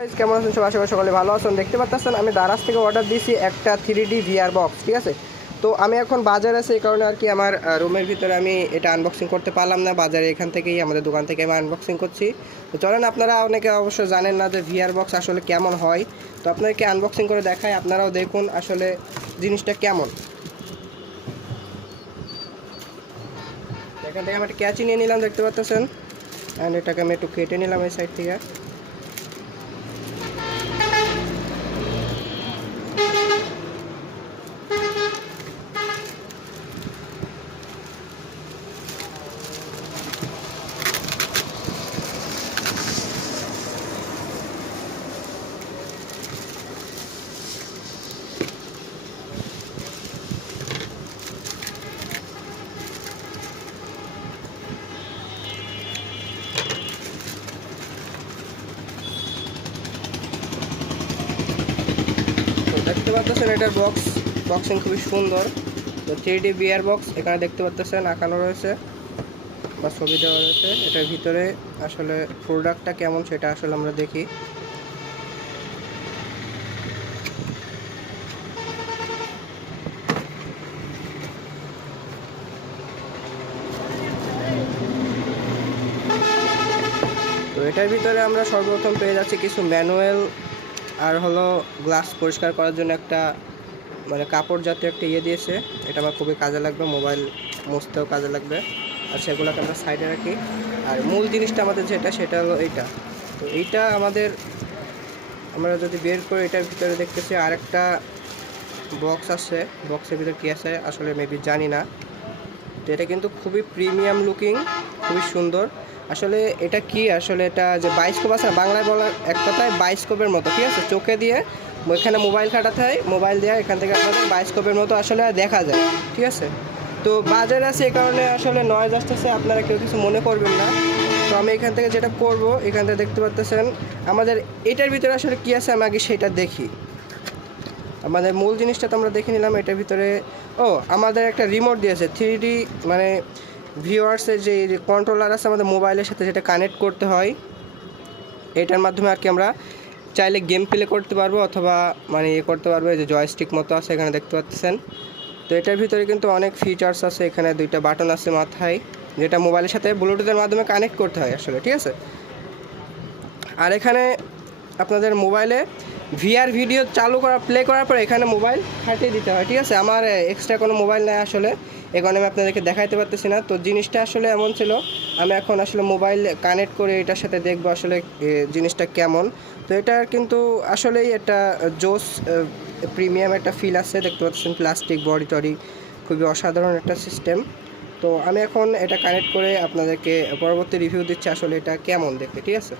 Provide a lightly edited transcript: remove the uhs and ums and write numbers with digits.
Guys, কেমন আছেন সবাই? আশা করি সকলে ভালো আছেন। দেখতে পাচ্ছেন আমি দারাজ থেকে অর্ডার দিয়েছি একটা 3D VR বক্স, ঠিক আছে। তো আমি এখন বাজারে আছি, এই কারণে আর কি আমার রুমের ভিতরে আমি এটা আনবক্সিং করতে পারলাম না। বাজারে এখান থেকেই আমাদের দোকান থেকে আমি আনবক্সিং করছি। তো চলেন, আপনারা অনেকে অবশ্য জানেন না যে VR বক্স আসলে কেমন হয়। তো আপনাদেরকে আনবক্সিং করে দেখাই, আপনারাও দেখুন আসলে জিনিসটা কেমন। এখান থেকে আমি একটা ক্যাচি নিয়ে নিলাম, দেখতে পাচ্ছেন। অ্যান্ড এটাকে আমি একটু কেটে নিলাম এই সাইড থেকে। তো দেখতে পাচ্ছেন এটার বক্সিং খুবই সুন্দর। তো 3D VR বক্স এখানে দেখতে পাচ্ছেন আঁকানো রয়েছে বা ছবি দেওয়া রয়েছে। এটার ভিতরে আসলে প্রোডাক্টটা কেমন সেটা আসলে আমরা দেখি। তো এটার ভিতরে আমরা সর্বপ্রথম পেয়ে যাচ্ছি কিছু ম্যানুয়াল, আর হলো গ্লাস পরিষ্কার করার জন্য একটা মানে কাপড় জাতীয় একটা দিয়েছে। এটা আমার খুবই কাজে লাগবে, মোবাইল মুছতেও কাজে লাগবে। আর সেগুলোকে আমরা সাইডে রাখি। আর মূল জিনিসটা আমাদের যেটা, সেটা হলো এইটা। তো এইটা আমরা যদি বের করে এটার ভিতরে দেখতেছি আরেকটা বক্স আছে। বক্সের ভিতরে কী আছে আসলে মেবি জানি না। তো এটা কিন্তু খুবই প্রিমিয়াম লুকিং, খুবই সুন্দর। আসলে এটা কি, আসলে এটা যে বাইস্কোপ আছে না, বাংলায় বলার এক কথায় বাইস্কোপের মতো, ঠিক আছে। চোখে দিয়ে এখানে মোবাইল খাটাতে হয়, মোবাইল দিয়ে এখান থেকে আপনাদের বাইস্কোপের মতো আসলে দেখা যায়, ঠিক আছে। তো বাজারে আছে, এই কারণে আসলে নয়েজ আসতেছে, আপনারা কেউ কিছু মনে করবেন না। তো আমি এখান থেকে যেটা করব, এখান থেকে দেখতে পাচ্ছেন আমাদের এটার ভিতরে আসলে কী আছে, আমি আগে সেটা দেখি। আমাদের মূল জিনিসটা তো আমরা দেখে নিলাম। এটার ভিতরে আমাদের একটা রিমোট দিয়েছে 3D, মানে ভিউয়ার্সের যে কন্ট্রোলার আছে আমাদের মোবাইলের সাথে, যেটা কানেক্ট করতে হয়। এটার মাধ্যমে আর কি আমরা চাইলে গেম প্লে করতে পারবো, অথবা মানে করতে পারবো। এই যে জয়স্টিক মতো আছে এখানে দেখতে পাচ্ছেন। তো এটার ভিতরে কিন্তু অনেক ফিচার্স আছে। এখানে দুইটা বাটন আছে মাথায়, যেটা মোবাইলের সাথে ব্লুটুথের মাধ্যমে কানেক্ট করতে হয় আসলে, ঠিক আছে। আর এখানে আপনাদের মোবাইলে ভিআর ভিডিও চালু প্লে করার পর এখানে মোবাইল খাটিয়ে দিতে হয়, ঠিক আছে। আমার এক্সট্রা কোনো মোবাইল নেই আসলে, এখানে আমি আপনাদেরকে দেখাইতে পারতেছি না। তো জিনিসটা আসলে এমন ছিল, আমি এখন আসলে মোবাইল কানেক্ট করে এটার সাথে দেখবো আসলে জিনিসটা কেমন। তো এটার কিন্তু আসলেই একটা জোস প্রিমিয়াম একটা ফিল আছে, দেখতে পাচ্ছেন। প্লাস্টিক বডি টডি, খুবই অসাধারণ একটা সিস্টেম। তো আমি এখন এটা কানেক্ট করে আপনাদেরকে পরবর্তী রিভিউ দিচ্ছি আসলে এটা কেমন দেখতে, ঠিক আছে।